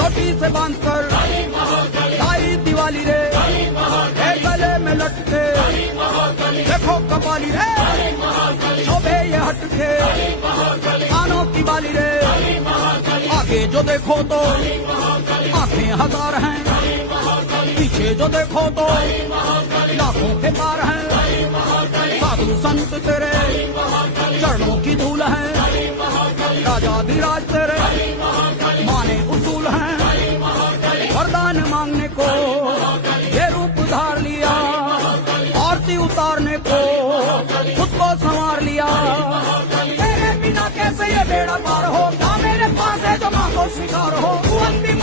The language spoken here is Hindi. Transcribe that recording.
छोटी से बांधकर लाई दिवाली रे, गले में लटके देखो कपाली रे, शोभे ये हटके कानों की बाली रे। आगे जो देखो तो आंखें हजार हैं, पीछे जो देखो तो लाखों के पार हैं। साधु संत तेरे चरणों की धूल है, राजा धीराज तेरे माने उसूल हैं।